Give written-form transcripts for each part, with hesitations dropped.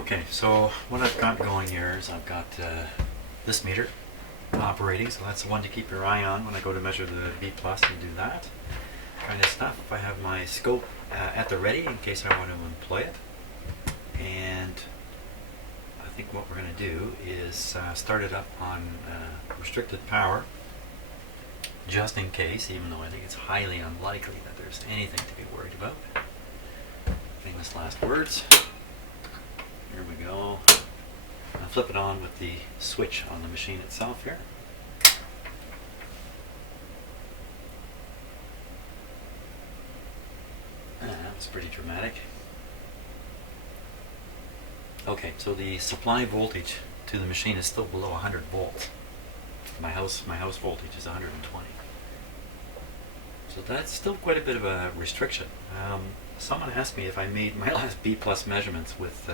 Okay, so what I've got going here is I've got this meter operating, so that's the one to keep your eye on when I go to measure the B plus and do that kind of stuff. I have my scope at the ready in case I want to employ it, and I think what we're going to do is start it up on restricted power, just in case, even though I think it's highly unlikely that there's anything to be worried about. Famous last words. Here we go. I'll flip it on with the switch on the machine itself here. That was pretty dramatic. Okay, so the supply voltage to the machine is still below 100 volts. My house voltage is 120. So that's still quite a bit of a restriction. Someone asked me if I made my last B plus measurements with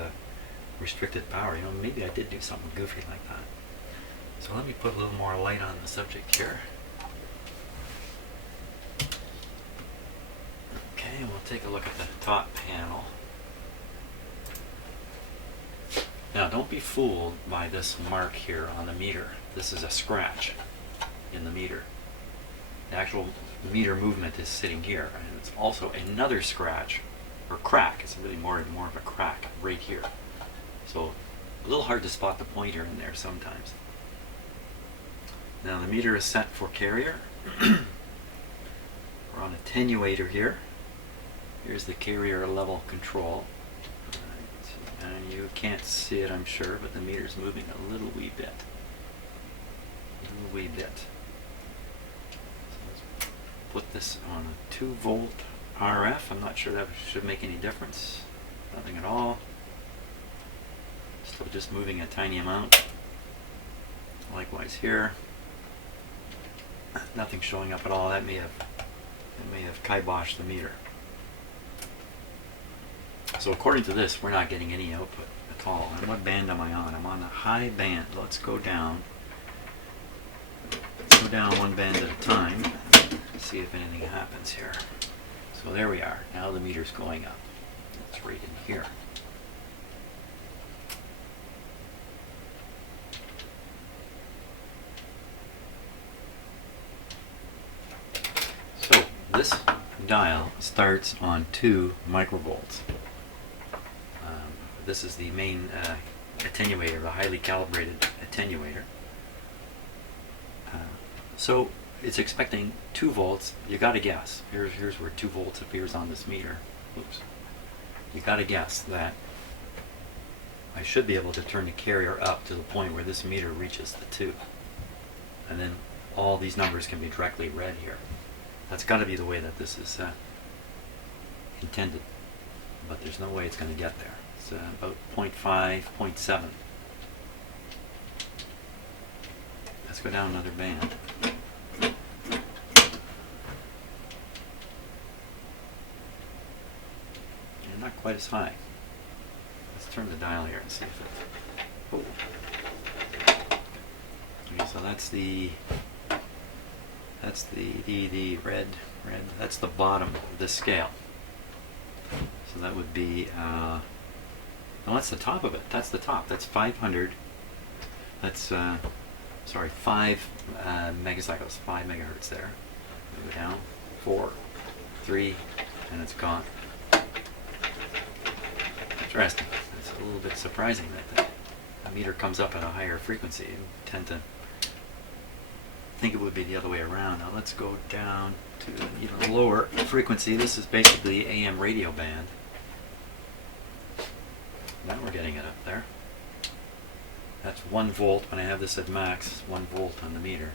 restricted power. You know, maybe I did do something goofy like that. So let me put a little more light on the subject here. Okay, we'll take a look at the top panel. Now, don't be fooled by this mark here on the meter. This is a scratch in the meter. The actual meter movement is sitting here, and it's also another scratch or crack. It's really more of a crack right here. So a little hard to spot the pointer in there sometimes. Now the meter is set for carrier. We're on attenuator here. Here's the carrier level control. Right. And you can't see it, I'm sure, but the meter's moving a little wee bit. A little wee bit. So let's put this on a 2-volt RF. I'm not sure that should make any difference. Nothing at all. Still just moving a tiny amount. Likewise here. Nothing showing up at all. That may have kiboshed the meter. So according to this, we're not getting any output at all. And what band am I on? I'm on the high band. Let's go down. Let's go down one band at a time. See if anything happens here. So there we are. Now the meter's going up. It's right in here. So this dial starts on 2 microvolts. This is the main attenuator, the highly calibrated attenuator. So it's expecting 2 volts. You got to guess. Here's where 2 volts appears on this meter. Oops. You got to guess that I should be able to turn the carrier up to the point where this meter reaches the 2. And then all these numbers can be directly read here. That's got to be the way that this is intended. But there's no way it's going to get there. It's about 0.5, 0.7. Let's go down another band. And not quite as high. Let's turn the dial here and see if it... Oh. Okay, so that's the red, that's the bottom of this scale. So that would be, no, that's the top of it. That's the top. That's 500. That's, sorry, 5 megacycles, 5 megahertz there. Go down, 4, 3, and it's gone. Interesting. It's a little bit surprising that the meter comes up at a higher frequency. You tend to think it would be the other way around. Now let's go down to an even lower frequency. This is basically AM radio band. Now we're getting it up there. That's 1 volt when I have this at max, 1 volt on the meter.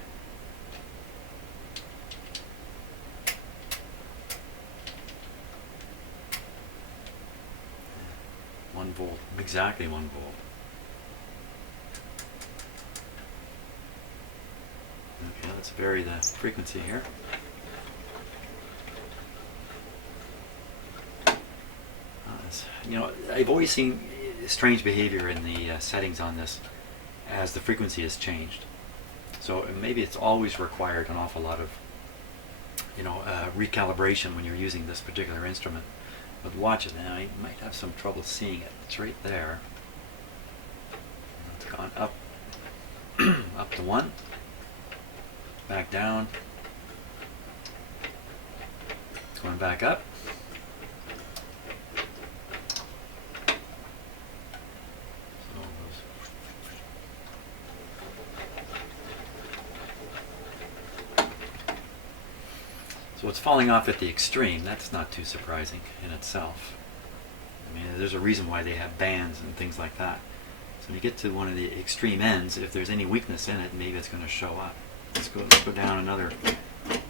One volt, exactly 1 volt. Okay, let's vary the frequency here. You know, I've always seen strange behavior in the settings on this as the frequency has changed. So maybe it's always required an awful lot of, you know, recalibration when you're using this particular instrument. But watch it now, you might have some trouble seeing it. It's right there. gone up, up to 1, back down, it's going back up. So it's falling off at the extreme. That's not too surprising in itself. I mean, there's a reason why they have bands and things like that. So when you get to one of the extreme ends, if there's any weakness in it, maybe it's going to show up. Let's go down another.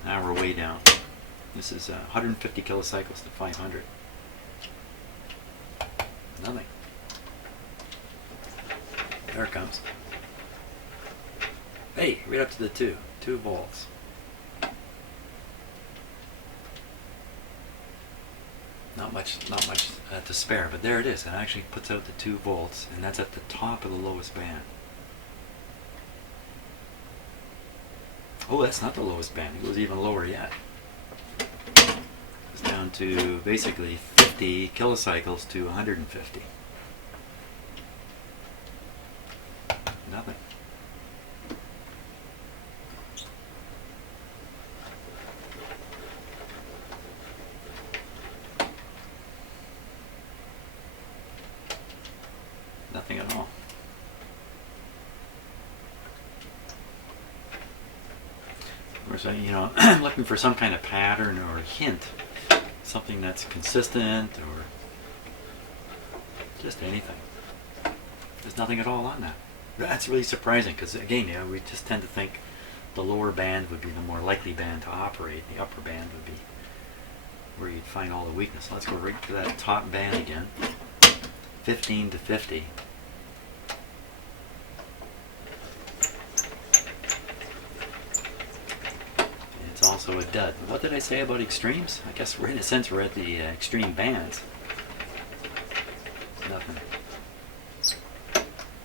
Now we're way down. This is 150 kilocycles to 500. Nothing. There it comes. Hey, right up to the 2 volts. Not much to spare, but there it is. It actually puts out the 2 volts, and that's at the top of the lowest band. Oh, that's not the lowest band. It goes even lower yet. It's down to basically 50 kilocycles to 150. Nothing. Nothing at all. Of course, I'm looking for some kind of pattern or hint, something that's consistent or just anything. There's nothing at all on that. That's really surprising because, again, we just tend to think the lower band would be the more likely band to operate. The upper band would be where you'd find all the weakness. Let's go right to that top band again. 15 to 50. It's also a dud. What did I say about extremes? I guess in a sense we're at the extreme bands. Nothing.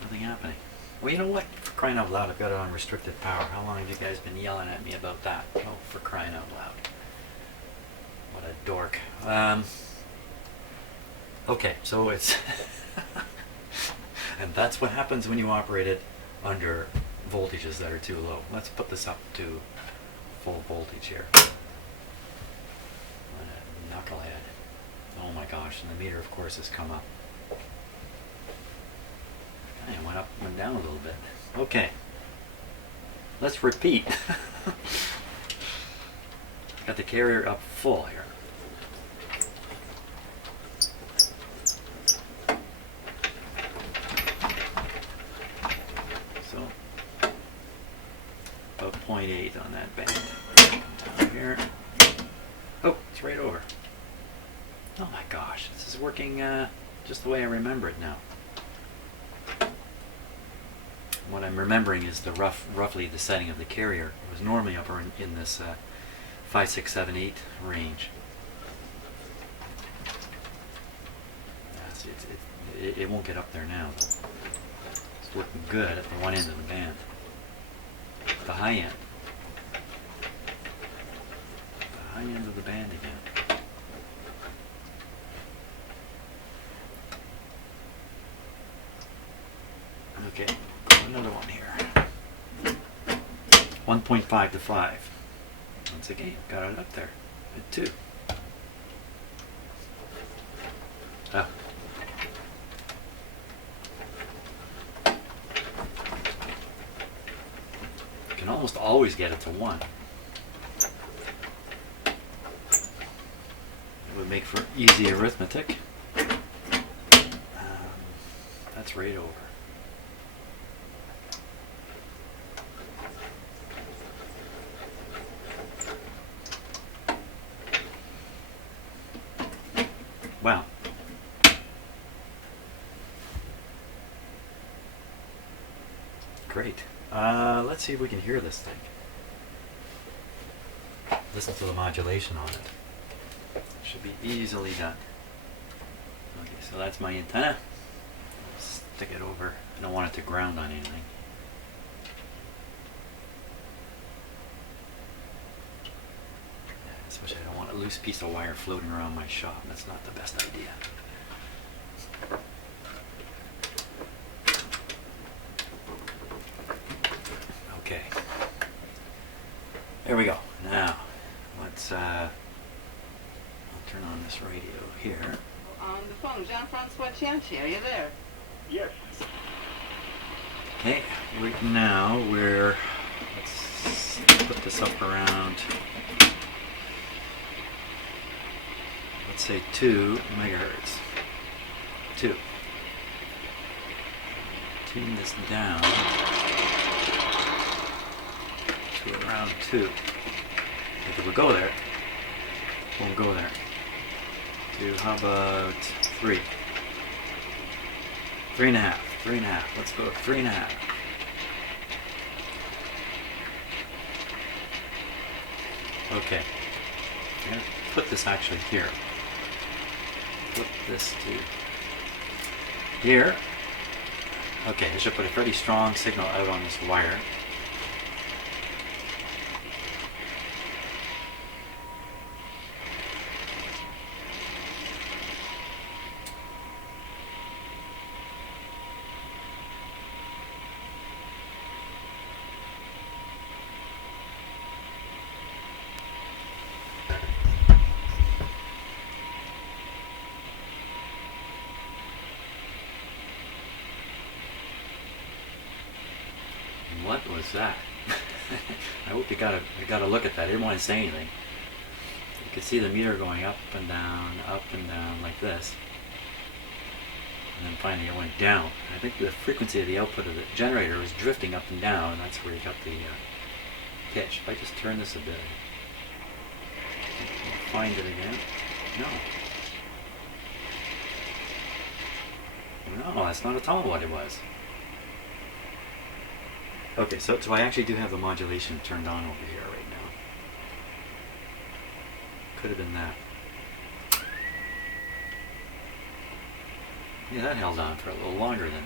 Nothing happening. Well, you know what? For crying out loud, I've got it on restricted power. How long have you guys been yelling at me about that? Oh, for crying out loud. What a dork. Okay, so it's... and that's what happens when you operate it under voltages that are too low. Let's put this up to full voltage here. What a knucklehead. Oh my gosh, and the meter of course has come up. It went up, went down a little bit. Okay. Let's repeat. Got the carrier up full here. So, about 0.8 on that band. Down here. Oh, it's right over. Oh my gosh, this is working just the way I remember it now. What I'm remembering is the roughly the setting of the carrier. It was normally up in this 5, 6, 7, 8 range. It won't get up there now, though. It's working good at the one end of the band. The high end. The high end of the band again. Okay, another one here. 1.5 to 5. Once again, got it up there at 2. Oh. You can almost always get it to 1. It would make for easy arithmetic. That's right over. Wow. Great. Let's see if we can hear this thing. Listen to the modulation on it. Should be easily done. Okay, so that's my antenna. Stick it over. I don't want it to ground on anything. Especially I don't want a loose piece of wire floating around my shop. That's not the best idea. Jean-Francois Chianchi, are you there? Yes. Okay, right now let's put this up around, let's say 2 megahertz. 2. Tune this down to around 2. If it would go there, won't go there. To how about 3? 3.5. 3.5. Let's go 3.5. Okay. I'm gonna put this actually here. Put this to here. Okay, this should put a pretty strong signal out on this wire. What was that? I hope you got a look at that. I didn't want to say anything. You could see the meter going up and down like this. And then finally it went down. I think the frequency of the output of the generator was drifting up and down, and that's where you got the pitch. If I just turn this a bit, find it again. No, that's not at all what it was. Okay, so I actually do have the modulation turned on over here right now. Could have been that. Yeah, that held on for a little longer then.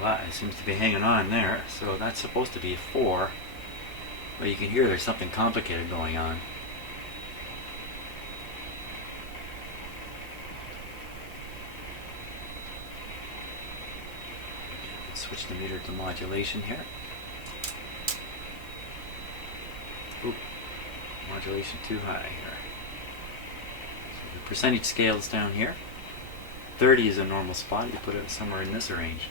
Well, it seems to be hanging on there, so that's supposed to be 4. But you can hear there's something complicated going on. Switch the meter to modulation here. Oop, modulation too high here. So the percentage scale is down here. 30 is a normal spot. You put it somewhere in this range.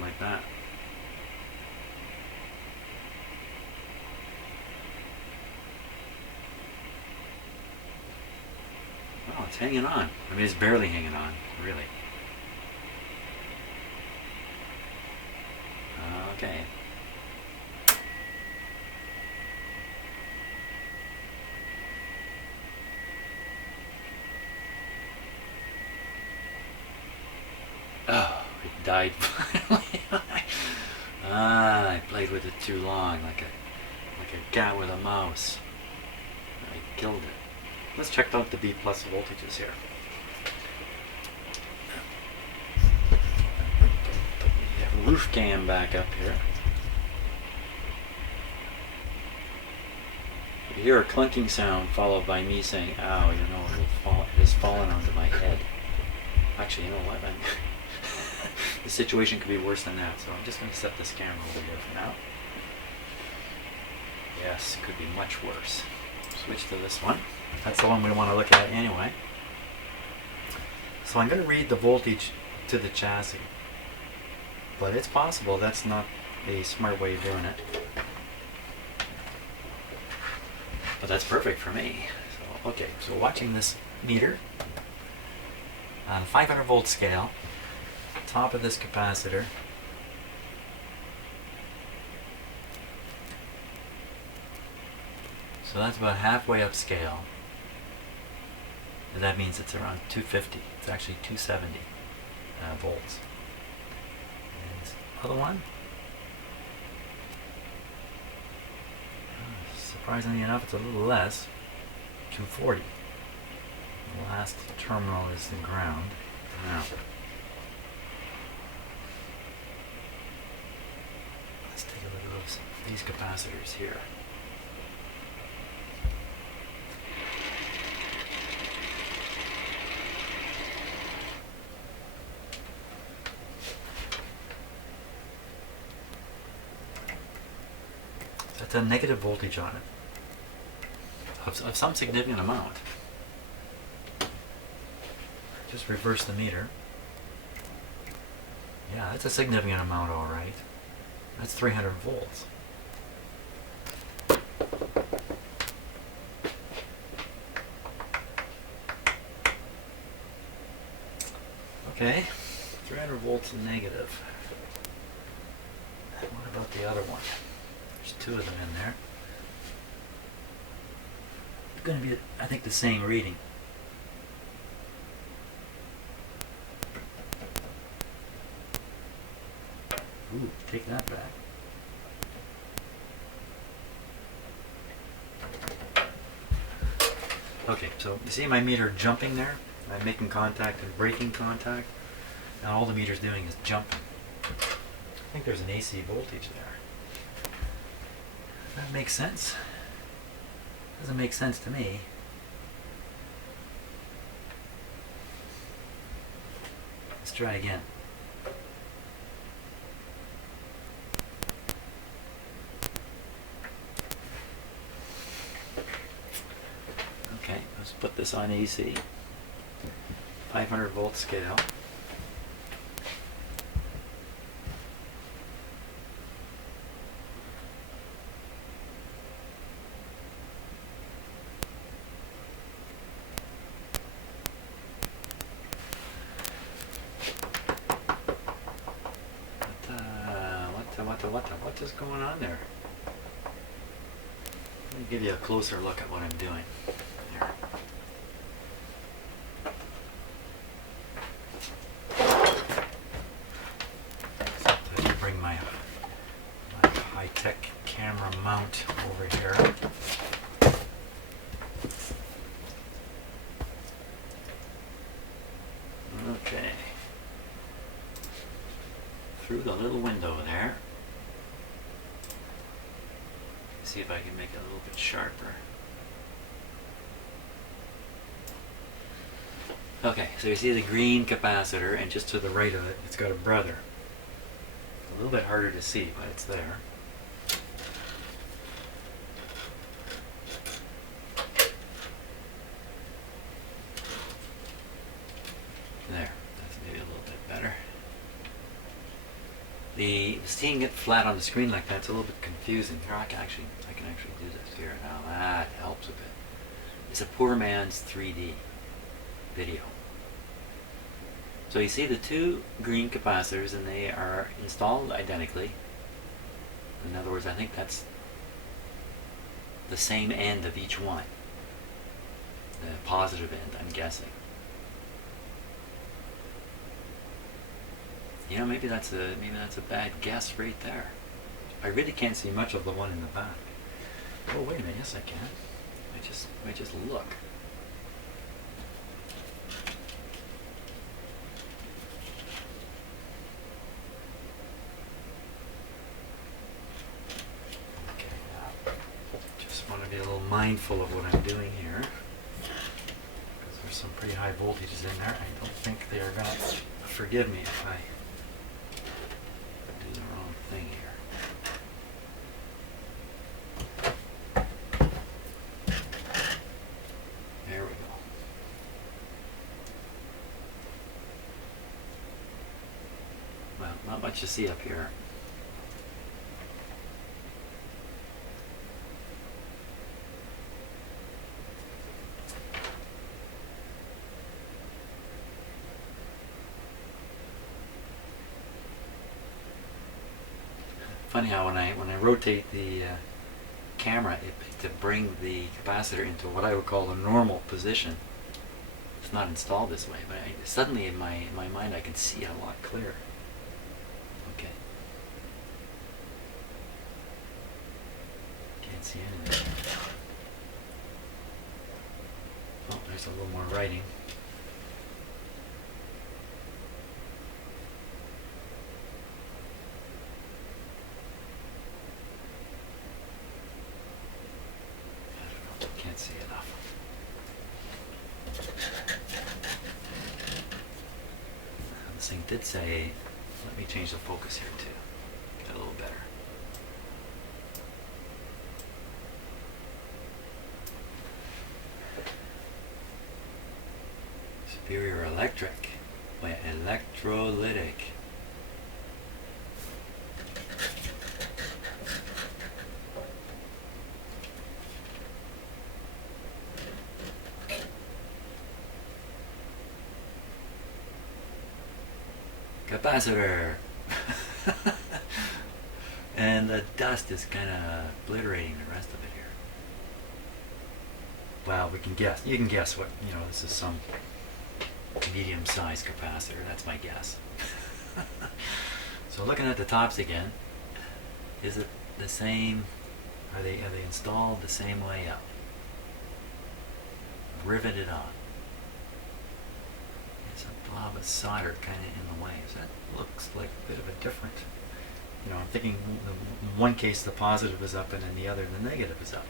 Like that. Oh, it's hanging on. I mean, it's barely hanging on, really. Okay. Oh, it died finally. I played with it too long, like a cat with a mouse. I killed it. Let's check out the B+ voltages here. Put the roof cam back up here. You hear a clunking sound followed by me saying, "Ow, you know, it has fallen onto my head." Actually, you know what? The situation could be worse than that, so I'm just going to set this camera over here for now. Yes, could be much worse. Switch to this one. That's the one we want to look at anyway. So I'm going to read the voltage to the chassis. But it's possible that's not a smart way of doing it. But that's perfect for me. So, okay, so watching this meter on a 500 volt scale, top of this capacitor. So that's about halfway upscale. And that means it's around 250. It's actually 270 volts. And this other one, Surprisingly enough, it's a little less, 240. The last terminal is the ground. Now, let's take a look at these capacitors here. That's a negative voltage on it, of some significant amount. Just reverse the meter. Yeah, that's a significant amount, all right. That's 300 volts. Okay, 300 volts negative. And what about the other one? There's two of them in there. It's going to be, I think, the same reading. Ooh, take that back. Okay, so you see my meter jumping there? I'm making contact and breaking contact. And all the meter's doing is jumping. I think there's an AC voltage there. That makes sense. Doesn't make sense to me. Let's try again. Okay, let's put this on AC. 500 volt scale. What is going on there? Let me give you a closer look at what I'm doing here. So let me bring my high-tech camera mount over here. Okay. Through the little window there. See if I can make it a little bit sharper. Okay, so you see the green capacitor, and just to the right of it, it's got a brother. It's a little bit harder to see, but it's there. There, that's maybe a little bit better. Seeing it flat on the screen like that's a little bit confusing. Here, I can actually do this here. Now that helps a bit. It's a poor man's 3D video. So you see the two green capacitors, and they are installed identically. In other words, I think that's the same end of each one. The positive end, I'm guessing. You know, maybe that's a bad guess right there. I really can't see much of the one in the back. Oh, wait a minute, yes I can. I just look. Okay, now, just want to be a little mindful of what I'm doing here. Because there's some pretty high voltages in there. I don't think they are going to forgive me if I do the wrong thing here. There we go. Well, not much to see up here. Funny how when I rotate the camera, to bring the capacitor into what I would call a normal position. It's not installed this way, but suddenly in my mind I can see it a lot clearer. Okay. Can't see anything. a little more writing. I don't know, can't see enough. This thing did say, let me change the focus here too. Get a little better. Superior electric. Wait, electrolytic. Capacitor. And the dust is kind of obliterating the rest of it here. Well, we can guess. You can guess what, this is some medium-sized capacitor. That's my guess. So looking at the tops again, is it the same? Are they installed the same way up? Riveted on. There's a blob of solder kind of in the way. So that looks like a bit of a different. I'm thinking in one case the positive is up and in the other the negative is up.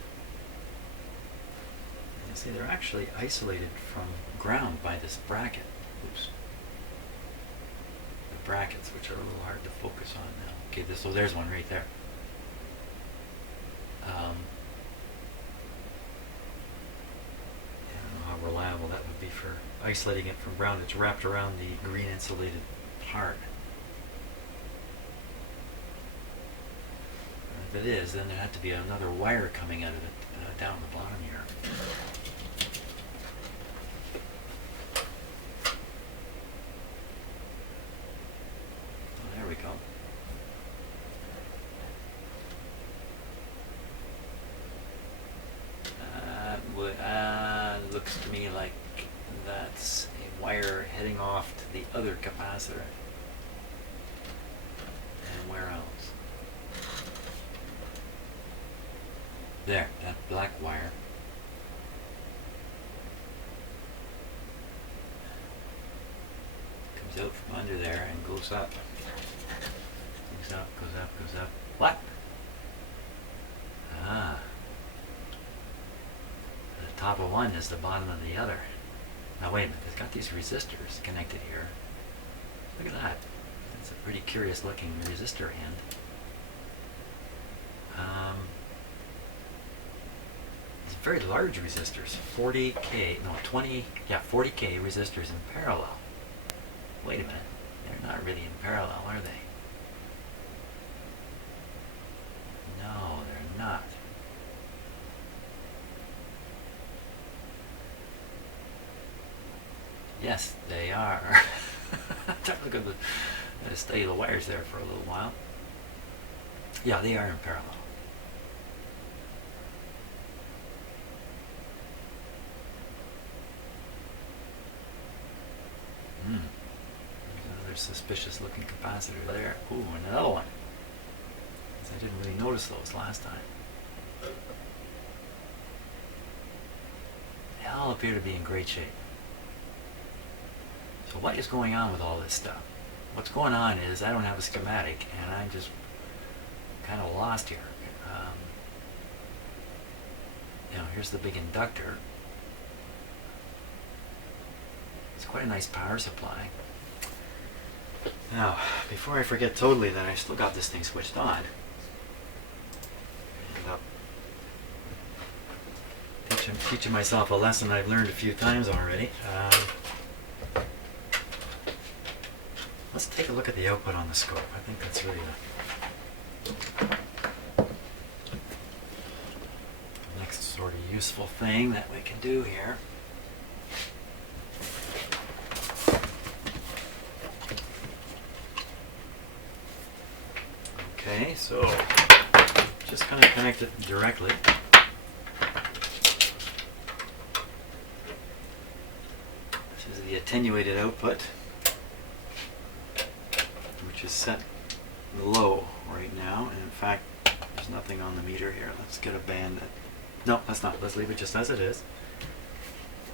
And you see they're actually isolated from ground by this bracket. Oops. The brackets, which are a little hard to focus on now. Okay, so there's one right there. I don't know how reliable that would be for isolating it from ground. It's wrapped around the green insulated part. If it is, then there had to be another wire coming out of it down the bottom here. Oh, there we go. Looks to me like that's a wire heading off to the other capacitor. And where else? There, that black wire. Comes out from under there and goes up. Goes up, goes up, goes up. What? Ah. The top of one is the bottom of the other. Now wait a minute, it's got these resistors connected here. Look at that. It's a pretty curious looking resistor end. It's very large resistors. 40K resistors in parallel. Wait a minute, they're not really in parallel, are they? No, they're not. Yes, they are. I'm going to study the wires there for a little while. Yeah, they are in parallel. There's another suspicious looking capacitor there. Ooh, and another one. I didn't really notice those last time. They all appear to be in great shape. So what is going on with all this stuff? What's going on is I don't have a schematic and I'm just kind of lost here. Here's the big inductor. It's quite a nice power supply. Now, before I forget totally that I still got this thing switched on, teaching myself a lesson I've learned a few times already. Let's take a look at the output on the scope. I think that's really the next sort of useful thing that we can do here. Okay, so just kind of connect it directly. This is the attenuated output, which is set low right now, and in fact there's nothing on the meter here. Let's get a band that, no, let's not, let's leave it just as it is.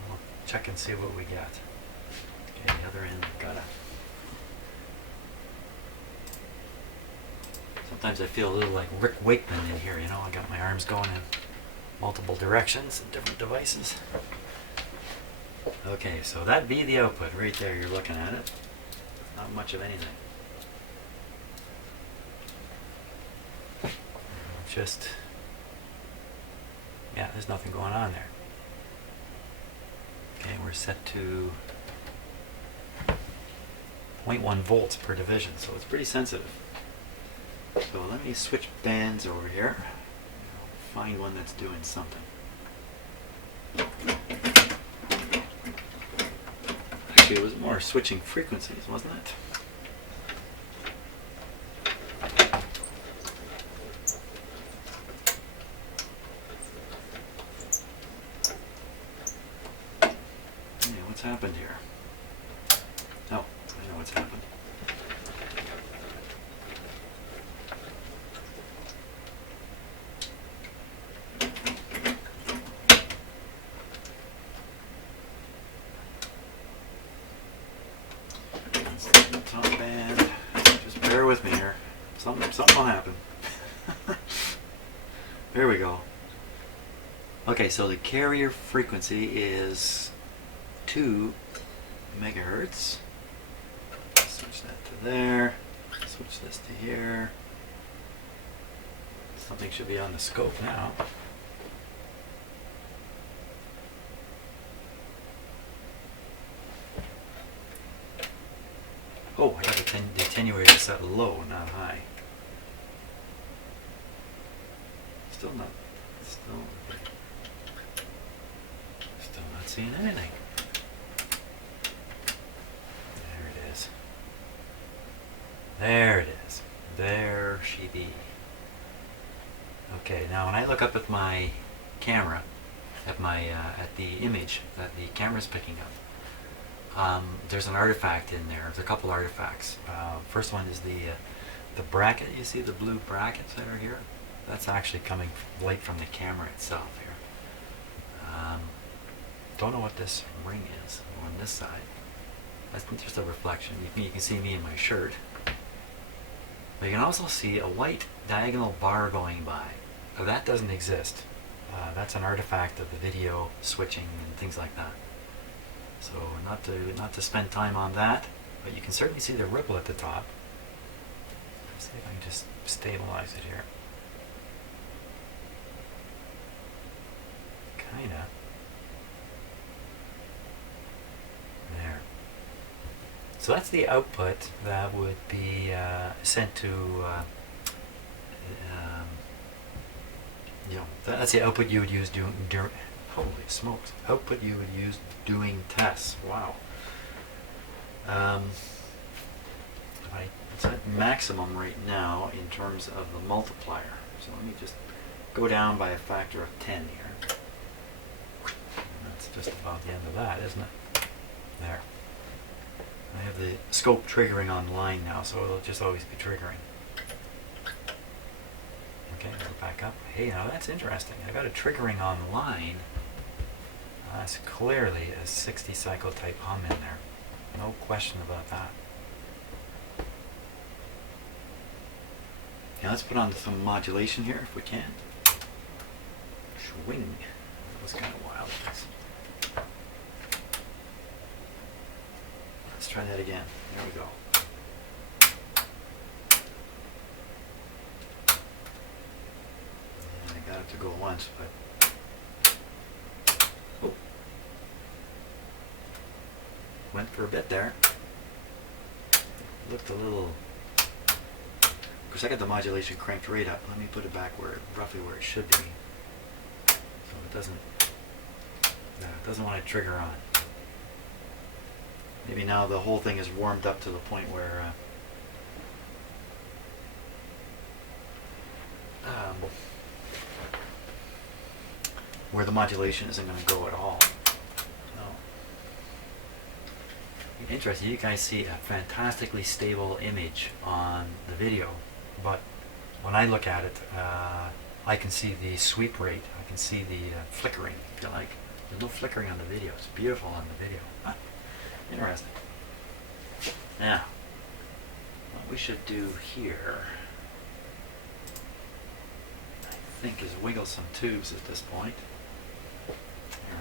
I'll check and see what we get. Okay, the other end, gotta. Sometimes I feel a little like Rick Wakeman in here, you know, I got my arms going in multiple directions and different devices. Okay, so that'd be the output right there, you're looking at it. Not much of anything. Just, yeah, there's nothing going on there. Okay, we're set to 0.1 volts per division, so it's pretty sensitive. So let me switch bands over here. Find one that's doing something. Actually, it was more switching frequencies, wasn't it? Yeah, what's happened here? Oh, I know what's happened. Top band. Just bear with me here. Something will happen. There we go. Okay, so the carrier frequency is 2 megahertz. Switch that to there. Switch this to here. Something should be on the scope now. Oh, I got the attenuator set low, not high. Still not seeing anything. There it is. There it is. There she be. Okay, now when I look up at my camera, at the image that the camera's picking up, there's an artifact in there. There's a couple artifacts. First one is the bracket. You see the blue brackets that are here? That's actually coming light from the camera itself here. Don't know what this ring is on this side. That's just a reflection. You can see me in my shirt. But you can also see a white diagonal bar going by. Now, that doesn't exist. That's an artifact of the video switching and things like that. So not to spend time on that, but you can certainly see the ripple at the top. Let's see if I can just stabilize it here. Kinda. There. So that's the output that would be sent to, that's the output you would use during, holy smokes, output you would use doing tests. Wow. It's at maximum right now in terms of the multiplier. So let me just go down by a factor of 10 here. That's just about the end of that, isn't it? There. I have the scope triggering online now, so it'll just always be triggering. Okay, go back up. Hey, now that's interesting. I got a triggering online. That's clearly a 60 cycle type hum in there. No question about that. Now let's put on some modulation here if we can. Swing. That was kind of wild. Let's try that again. There we go. And I got it to go once, but oh, went for a bit there. Looked a little. Of course, I got the modulation cranked right up. Let me put it back roughly where it should be, so it doesn't want to trigger on. Maybe now the whole thing is warmed up to the point where the modulation isn't going to go at all. No. Interesting. You guys see a fantastically stable image on the video, but when I look at it, I can see the sweep rate. I can see the flickering, if you like. There's no flickering on the video. It's beautiful on the video. Huh. Interesting. Now, what we should do here, I think, is wiggle some tubes at this point. Here,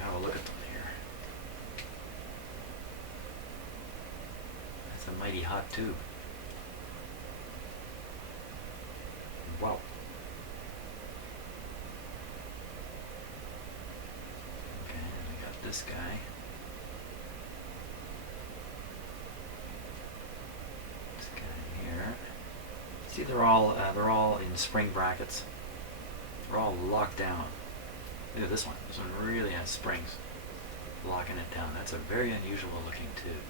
have a look at them here. That's a mighty hot tube. Wow. Okay, we got this guy. This guy here. See, they're all in spring brackets. They're all locked down. Look at this one. This one really has springs locking it down. That's a very unusual looking tube.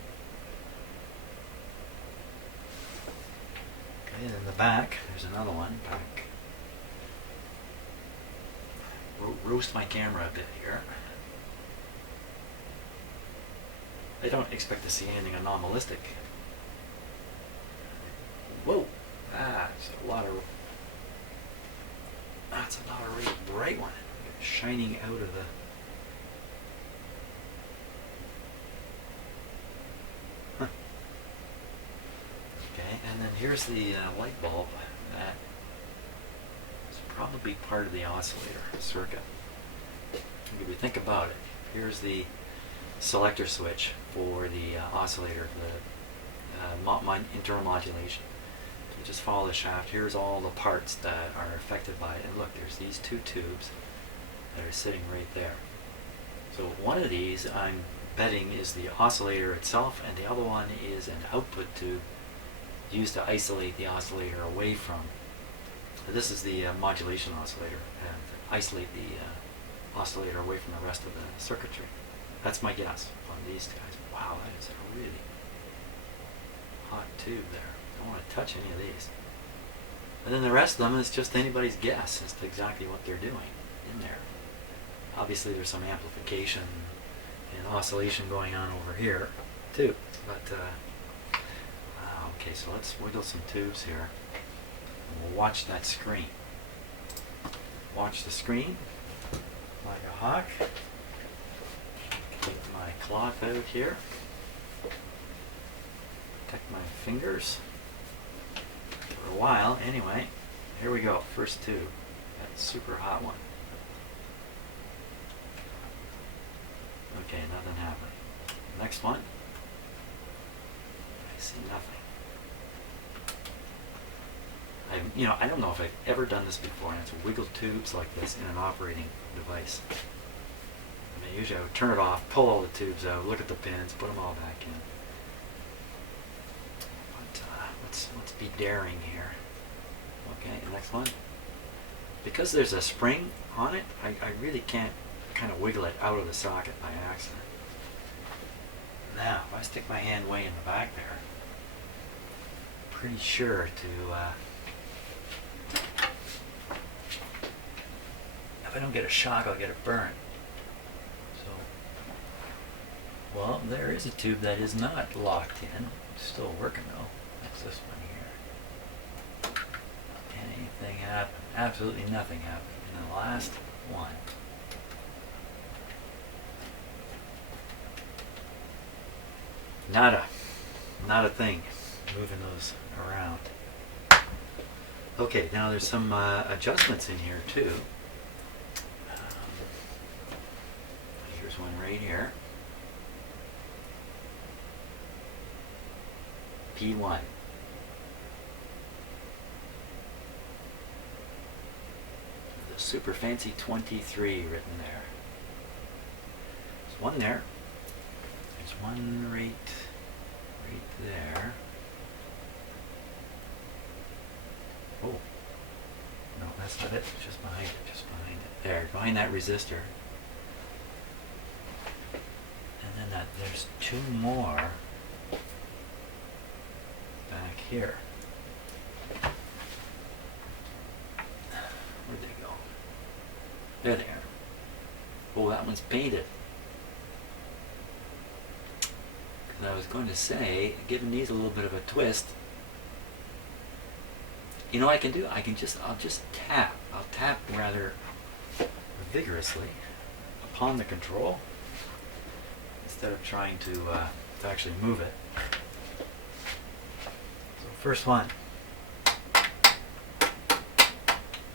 Okay, and in the back, there's another one back. Roast my camera a bit here. I don't expect to see anything anomalistic. Whoa! That's another really bright one. Shining out of the... Huh. Okay, and then here's the light bulb that is probably part of the oscillator circuit. If you think about it, here's the selector switch for the oscillator, the internal modulation. So just follow the shaft. Here's all the parts that are affected by it. And look, there's these two tubes that are sitting right there. So one of these, I'm betting, is the oscillator itself, and the other one is an output tube used to isolate the oscillator away from. So this is the modulation oscillator, and isolate the oscillator away from the rest of the circuitry. That's my guess on these guys. Wow, that is a really hot tube there. Don't want to touch any of these. And then the rest of them is just anybody's guess as to exactly what they're doing in there. Obviously there's some amplification and oscillation going on over here too. But okay, so let's wiggle some tubes here. And we'll watch that screen. Watch the screen like a hawk. Take my cloth out here. Protect my fingers for a while. Anyway, here we go. First tube. That super hot one. Okay, nothing happening. Next one. I see nothing. I don't know if I've ever done this before, and it's wiggle tubes like this in an operating device. I mean, usually I would turn it off, pull all the tubes out, look at the pins, put them all back in. But let's be daring here. Okay, the next one. Because there's a spring on it, I really can't kind of wiggle it out of the socket by accident. Now, if I stick my hand way in the back there, pretty sure to if I don't get a shock, I'll get a burn. So, well, there is a tube that is not locked in. It's still working though. That's this one here. Anything happened? Absolutely nothing happened. And the last one. Nada. Not a thing. Moving those around. Okay, now there's some adjustments in here too. Here's one right here. P1. The super fancy 23 written there. There's one there. There's one right there. Oh, no, that's not it. It's just behind it. Just behind it. There, behind that resistor. And then there's two more back here. Where'd they go? There they are. Oh, that one's painted. And I was going to say, giving these a little bit of a twist, you know what I can do? I'll just tap. I'll tap rather vigorously upon the control. instead of trying to actually move it. So first one.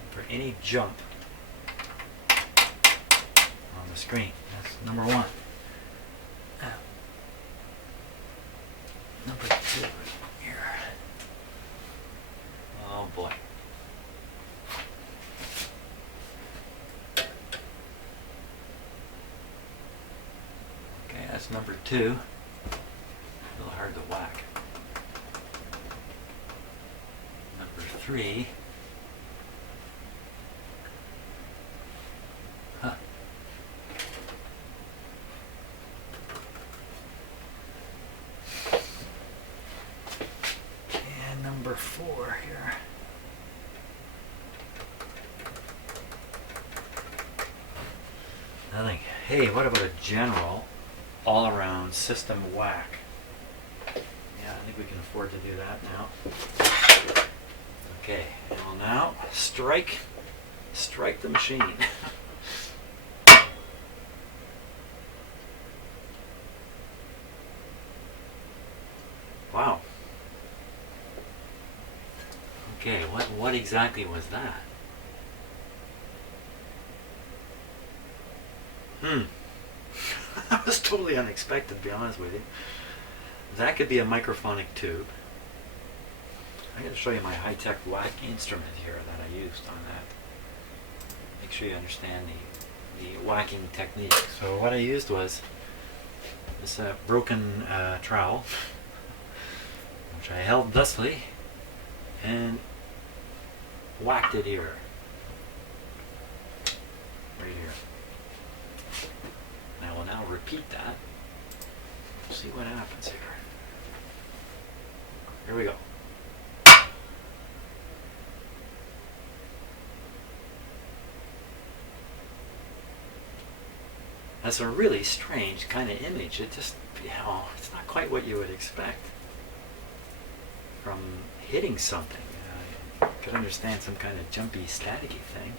For any jump on the screen. That's number one. Now, number two here. Oh boy. Okay, that's number two. A little hard to whack. Number three. Huh. And number four here. Nothing. Hey, what about a general all-around system whack? Yeah, I think we can afford to do that now. Okay, well now, strike the machine. Wow. Okay, what exactly was that? That was totally unexpected, to be honest with you. That could be a microphonic tube. I'm going to show you my high-tech whack instrument here that I used on that. Make sure you understand the whacking technique. So what I used was this broken trowel, which I held thusly and whacked it here. Right here. I will now repeat that. See what happens here. Here we go. That's a really strange kind of image. It just, it's not quite what you would expect from hitting something. I could understand some kind of jumpy, staticky thing,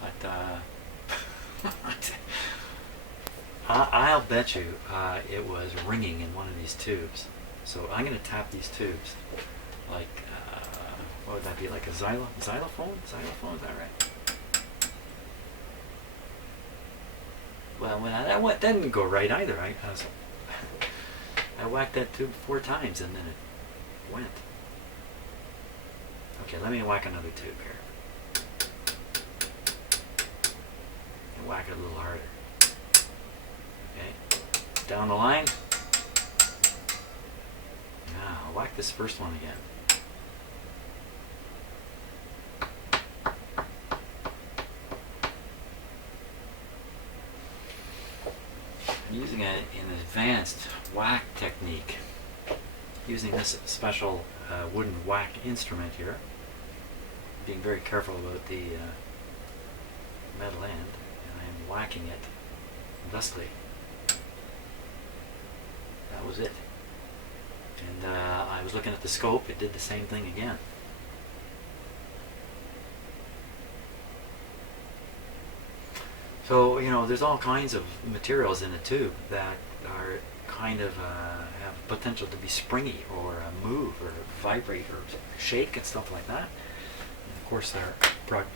but I'll bet you it was ringing in one of these tubes. So I'm going to tap these tubes like, what would that be, like a xylophone? Xylophone, is that right? Well, that didn't go right either. I whacked that tube 4 times and then it went. Okay, let me whack another tube here. And whack it a little harder. Okay, down the line. Now, I'll whack this first one again. I'm using an advanced whack technique. Using this special wooden whack instrument here. Being very careful about the metal end, and I am whacking it thusly. That was it. And I was looking at the scope, it did the same thing again. So, you know, there's all kinds of materials in a tube that are kind of have potential to be springy or move or vibrate or shake and stuff like that. And of course, their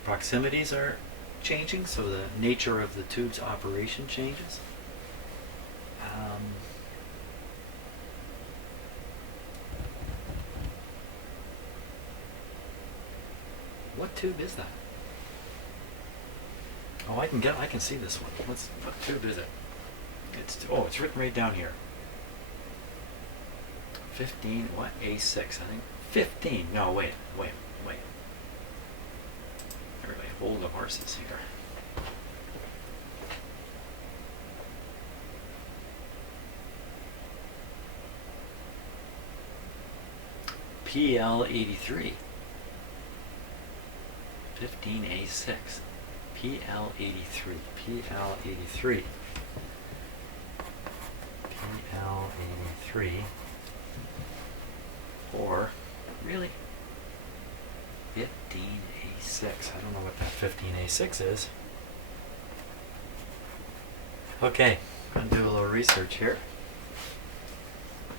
proximities are changing, so the nature of the tube's operation changes. What tube is that? Oh, I can see this one. What tube is it? It's written right down here. 15, what? A6, I think. 15, no, wait. Everybody hold the horses here. PL83. 15A6. PL83. PL83. PL83. Or, really? 15A6. I don't know what that 15A6 is. Okay, Gonna do a little research here.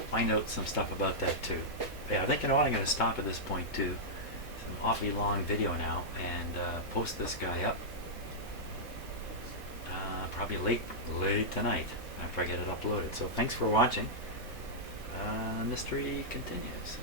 Find out some stuff about that too. Yeah, I think you know what, I'm gonna stop at this point too. It's an awfully long video now, and post this guy up. Probably late tonight after I get it uploaded. So thanks for watching. Mystery continues.